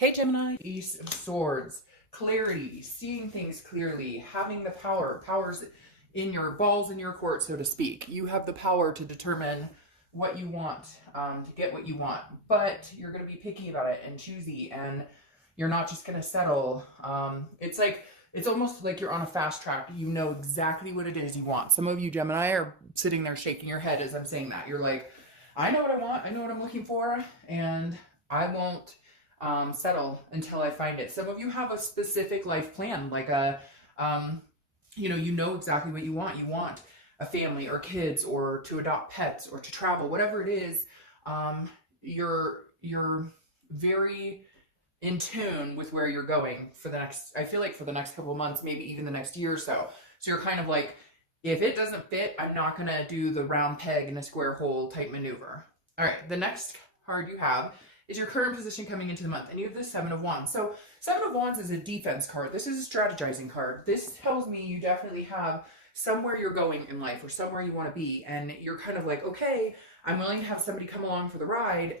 Hey Gemini, Ace of Swords, clarity, seeing things clearly, having the powers in your balls in your court, so to speak. You have the power to determine what you want, to get what you want, but you're going to be picky about it and choosy, and you're not just going to settle. It's almost like you're on a fast track. You know exactly what it is you want. Some of you Gemini are sitting there shaking your head as I'm saying that. You're like, I know what I want, I know what I'm looking for, and I won't settle until I find it. Some of you have a specific life plan, like you know exactly what you want. You want a family or kids or to adopt pets or to travel, whatever it is. You're very in tune with where you're going for the next, I feel like for the next couple of months, maybe even the next year or so. So you're kind of like, if it doesn't fit, I'm not going to do the round peg in a square hole type maneuver. All right, the next card you have is your current position coming into the month, and you have the Seven of Wands. So Seven of Wands is a defense card. This is a strategizing card. This tells me you definitely have somewhere you're going in life or somewhere you want to be, and you're kind of like, okay, I'm willing to have somebody come along for the ride,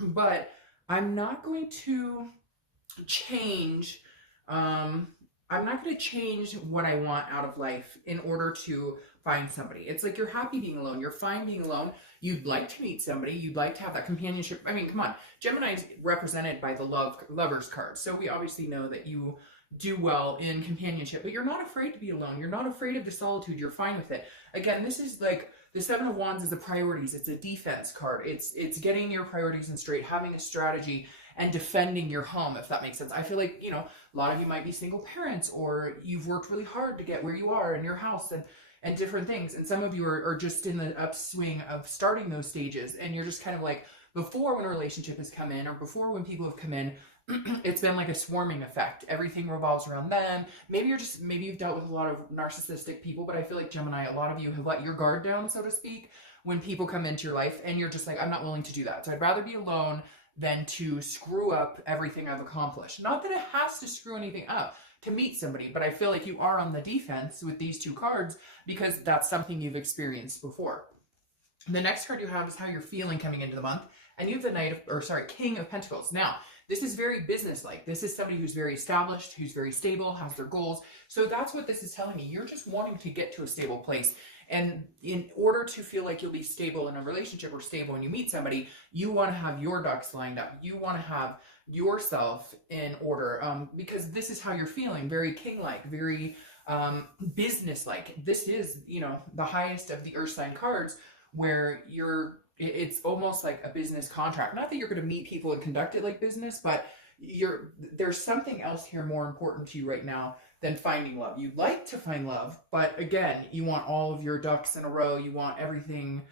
but I'm not going to change. I'm not going to change what I want out of life in order to find somebody. It's like you're happy being alone. You're fine being alone. You'd like to meet somebody. You'd like to have that companionship. I mean, come on. Gemini is represented by the lovers card. So we obviously know that you do well in companionship, but you're not afraid to be alone. You're not afraid of the solitude. You're fine with it. Again, this is like the Seven of Wands is the priorities. It's a defense card. It's getting your priorities in straight, having a strategy, and defending your home, if that makes sense. I feel like, a lot of you might be single parents, or you've worked really hard to get where you are in your house and different things. And some of you are just in the upswing of starting those stages, and you're just kind of like, before when a relationship has come in, or before when people have come in, it's been like a swarming effect. Everything revolves around them. Maybe you've dealt with a lot of narcissistic people, but I feel like Gemini, a lot of you have let your guard down, so to speak, when people come into your life, and you're just like, I'm not willing to do that. So I'd rather be alone than to screw up everything I've accomplished. Not that it has to screw anything up to meet somebody, but I feel like you are on the defense with these two cards because that's something you've experienced before. The next card you have is how you're feeling coming into the month, and you have the King of Pentacles. Now, this is very business-like. This is somebody who's very established, who's very stable, has their goals. So that's what this is telling me. You're just wanting to get to a stable place. And in order to feel like you'll be stable in a relationship or stable when you meet somebody, you want to have your ducks lined up. You want to have yourself in order because this is how you're feeling. Very king-like, very business-like. This is, the highest of the earth sign cards where it's almost like a business contract. Not that you're going to meet people and conduct it like business, but there's something else here more important to you right now than finding love. You'd like to find love, but again, you want all of your ducks in a row. You want everything.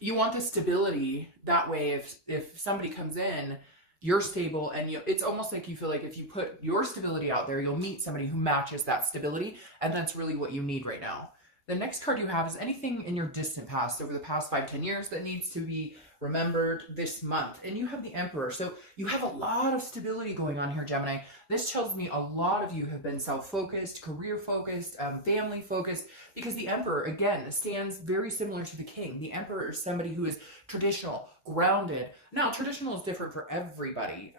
You want the stability. That way, if somebody comes in, you're stable, and it's almost like you feel like if you put your stability out there, you'll meet somebody who matches that stability, and that's really what you need right now. The next card you have is anything in your distant past, over the past 5-10 years, that needs to be remembered this month. And you have the Emperor. So you have a lot of stability going on here, Gemini. This tells me a lot of you have been self-focused, career-focused, family-focused, because the Emperor, again, stands very similar to the King. The Emperor is somebody who is traditional, grounded. Now, traditional is different for everybody.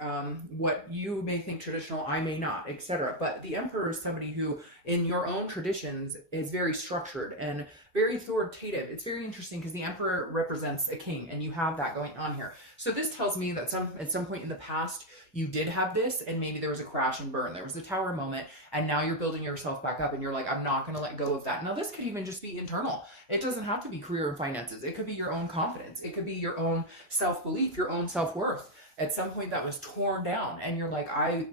What you may think traditional, I may not, etc. But the Emperor is somebody who, in your own traditions, is very structured and very authoritative. It's very interesting because the Emperor represents a king, and you have that going on here. So this tells me that at some point in the past, you did have this, and maybe there was a crash and burn. There was a tower moment, and now you're building yourself back up, and you're like, I'm not going to let go of that. Now, this could even just be internal. It doesn't have to be career and finances. It could be your own confidence. It could be your own self-belief, your own self-worth. At some point that was torn down, and you're like, I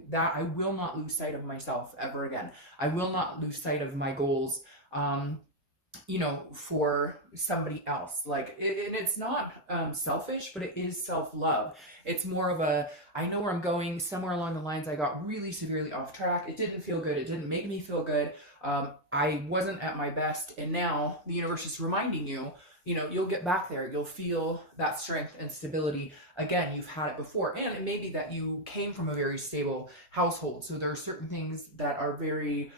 will not lose sight of myself ever again. I will not lose sight of my goals, for somebody else. And it's not selfish, but it is self-love. It's more of I know where I'm going. Somewhere along the lines, I got really severely off track. It didn't feel good. It didn't make me feel good. I wasn't at my best, and now the universe is reminding you, you'll get back there. You'll feel that strength and stability again. You've had it before, and it may be that you came from a very stable household. So there are certain things that are very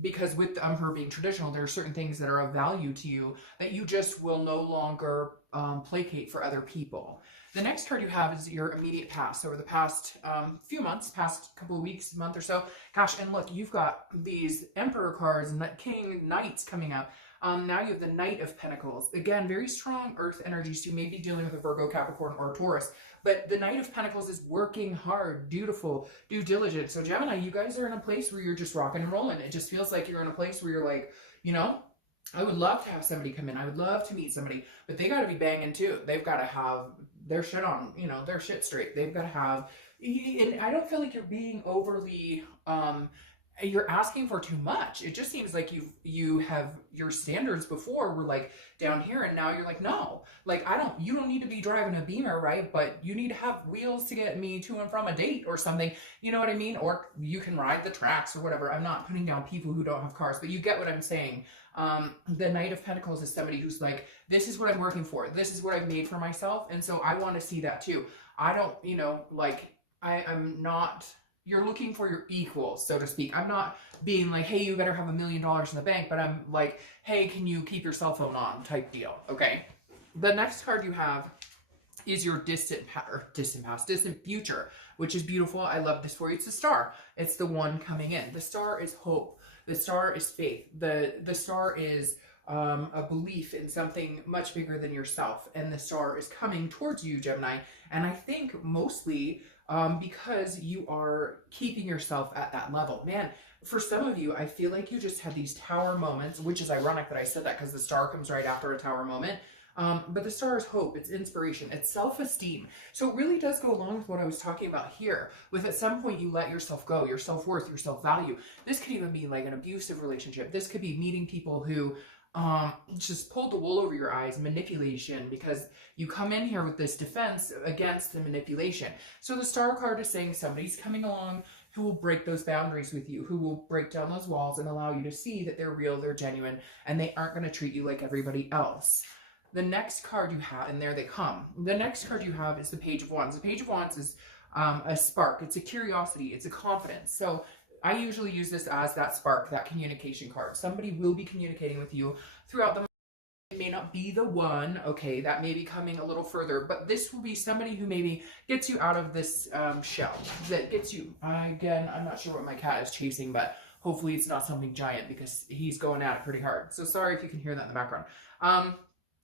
because with the Emperor being traditional, there are certain things that are of value to you that you just will no longer placate for other people. The next card you have is your immediate past. Over the past few months, past couple of weeks, month or so. Gosh, and look, you've got these Emperor cards, King, Knights coming up. Now you have the Knight of Pentacles. Again, very strong earth energies. You may be dealing with a Virgo, Capricorn, or a Taurus. But the Knight of Pentacles is working hard, dutiful, due diligence. So Gemini, you guys are in a place where you're just rocking and rolling. It just feels like you're in a place where you're like, you know, I would love to have somebody come in. I would love to meet somebody. But they got to be banging too. They've got to have their shit on, you know, their shit straight. They've got to have, and I don't feel like you're being overly, you're asking for too much. It just seems like you have your standards before were like down here, and now you're like, no, like you don't need to be driving a Beamer, right? But you need to have wheels to get me to and from a date or something. You know what I mean? Or you can ride the tracks or whatever. I'm not putting down people who don't have cars, but you get what I'm saying. The Knight of Pentacles is somebody who's like, this is what I'm working for. This is what I've made for myself. And so I want to see that too. I don't, you know, like I'm not, you're looking for your equal, so to speak. I'm not being like, hey, you better have $1 million in the bank, but I'm like, hey, can you keep your cell phone on type deal, okay? The next card you have is your distant past, distant future, which is beautiful. I love this for you. It's the Star. It's the one coming in. The Star is hope. The Star is faith. The Star is a belief in something much bigger than yourself. And the Star is coming towards you, Gemini. And I think mostly because you are keeping yourself at that level. Man, for some of you, I feel like you just had these tower moments, which is ironic that I said that because the Star comes right after a tower moment. But the Star is hope, it's inspiration, it's self-esteem. So it really does go along with what I was talking about here. With at some point you let yourself go, your self-worth, your self-value. This could even be like an abusive relationship. This could be meeting people who just pulled the wool over your eyes, manipulation, because you come in here with this defense against the manipulation. So the Star card is saying somebody's coming along who will break those boundaries with you, who will break down those walls and allow you to see that they're real, they're genuine, and they aren't going to treat you like everybody else. The next card you have, and there they come. The next card you have is the Page of Wands. The Page of Wands is a spark. It's a curiosity. It's a confidence. So I usually use this as that spark, that communication card. Somebody will be communicating with you throughout the month. It may not be the one, okay, that may be coming a little further, but this will be somebody who maybe gets you out of this shell, that gets you, again, I'm not sure what my cat is chasing, but hopefully it's not something giant because he's going at it pretty hard. So sorry if you can hear that in the background.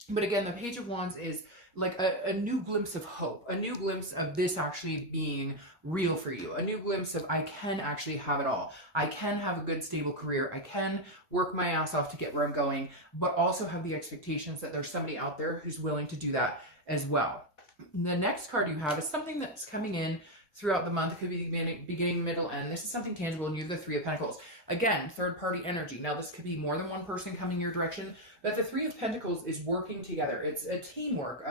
But again, the Page of Wands is like a new glimpse of hope, a new glimpse of this actually being real for you, a new glimpse of I can actually have it all. I can have a good, stable career. I can work my ass off to get where I'm going, but also have the expectations that there's somebody out there who's willing to do that as well. The next card you have is something that's coming in throughout the month. It could be beginning, middle, end. This is something tangible, and you have the Three of Pentacles. Again, third-party energy. Now, this could be more than one person coming your direction, but the Three of Pentacles is working together. It's a teamwork,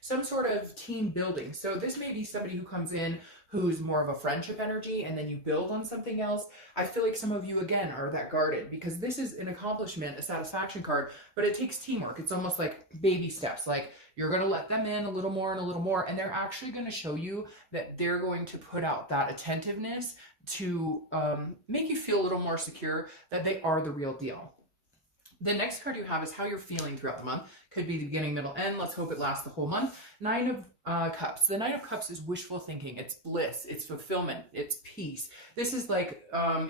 some sort of team building. So this may be somebody who comes in who's more of a friendship energy, and then you build on something else. I feel like some of you, again, are that guarded, because this is an accomplishment, a satisfaction card, but it takes teamwork. It's almost like baby steps. Like, you're going to let them in a little more and a little more, and they're actually going to show you that they're going to put out that attentiveness to make you feel a little more secure that they are the real deal. The next card you have is how you're feeling throughout the month. Could be the beginning, middle, end. Let's hope it lasts the whole month. Nine of Cups. The Nine of Cups is wishful thinking. It's bliss. It's fulfillment. It's peace. This is like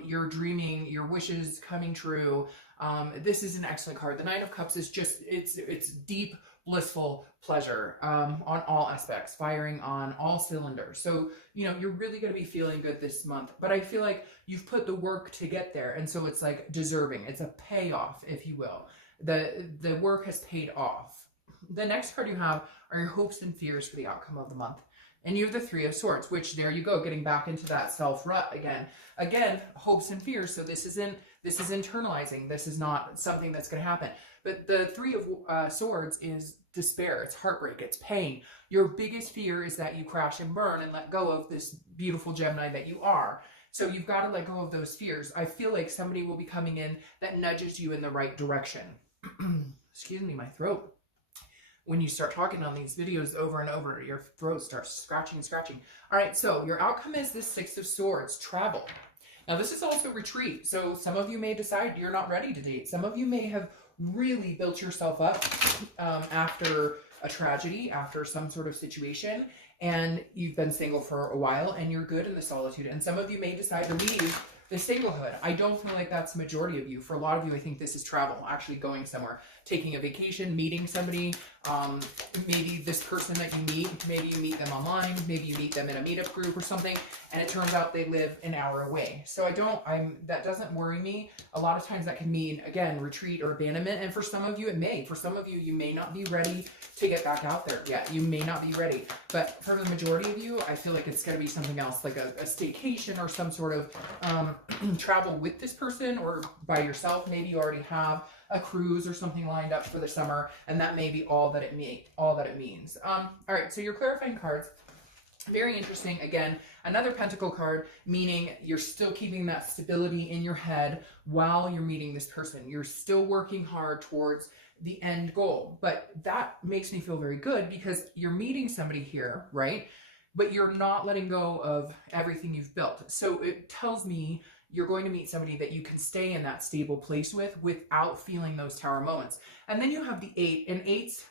your dreaming, your wishes coming true. This is an excellent card. The Nine of Cups is just, it's deep, blissful pleasure on all aspects, firing on all cylinders. So, you know, you're really going to be feeling good this month, but I feel like you've put the work to get there. And so it's like deserving. It's a payoff, if you will. The work has paid off. The next card you have are your hopes and fears for the outcome of the month. And you have the Three of Swords, which there you go, getting back into that self-rut again. Again, hopes and fears. So this is internalizing. This is not something that's going to happen. But the Three of Swords is despair. It's heartbreak. It's pain. Your biggest fear is that you crash and burn and let go of this beautiful Gemini that you are. So you've got to let go of those fears. I feel like somebody will be coming in that nudges you in the right direction. Excuse me, my throat. When you start talking on these videos over and over, your throat starts scratching. All right, so your outcome is this Six of Swords, travel. Now, this is also retreat. So some of you may decide you're not ready to date. Some of you may have really built yourself up after a tragedy, after some sort of situation, and you've been single for a while and you're good in the solitude. And some of you may decide to leave the singlehood. I don't feel like that's the majority of you. For a lot of you, I think this is travel, actually going somewhere, taking a vacation, meeting somebody. Maybe this person that you meet, maybe you meet them online, maybe you meet them in a meetup group or something, and it turns out they live an hour away. So that doesn't worry me. A lot of times that can mean, again, retreat or abandonment. And for some of you, it may. For some of you, you may not be ready to get back out there yet. You may not be ready. But for the majority of you, I feel like it's going to be something else, like a staycation or some sort of travel with this person, or by yourself. Maybe you already have a cruise or something lined up for the summer, and that may be all that it means. All right, so your clarifying cards, very interesting. Again, another pentacle card, meaning you're still keeping that stability in your head while you're meeting this person. You're still working hard towards the end goal. But that makes me feel very good, because you're meeting somebody here, right? But you're not letting go of everything you've built. So it tells me you're going to meet somebody that you can stay in that stable place with without feeling those tower moments. And then you have the 8, and 8's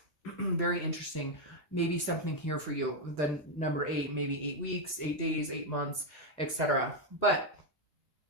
very interesting. Maybe something here for you. The number 8, maybe 8 weeks, 8 days, 8 months, etc. But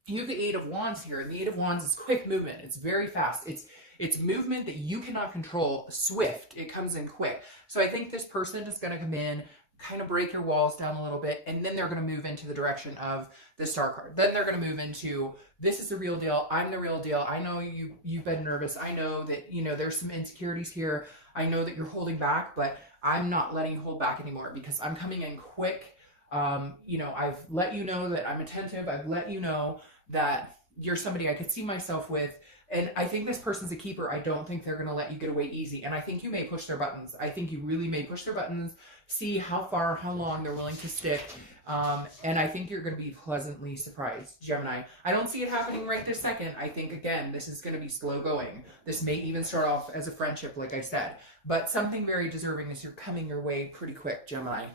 you have the 8 of Wands here. And the 8 of Wands is quick movement. It's very fast. It's movement that you cannot control, swift. It comes in quick. So I think this person is going to come in, kind of break your walls down a little bit, and then they're going to move into the direction of the Star card. Then they're going to move into, this is the real deal. I'm the real deal. I know you've been nervous. I know that, there's some insecurities here. I know that you're holding back, but I'm not letting you hold back anymore, because I'm coming in quick. I've let you know that I'm attentive. I've let you know that you're somebody I could see myself with. And I think this person's a keeper. I don't think they're going to let you get away easy. And I think you may push their buttons. I think you really may push their buttons, see how far, how long they're willing to stick. And I think you're going to be pleasantly surprised, Gemini. I don't see it happening right this second. I think, again, this is going to be slow going. This may even start off as a friendship, like I said. But something very deserving is you're coming your way pretty quick, Gemini.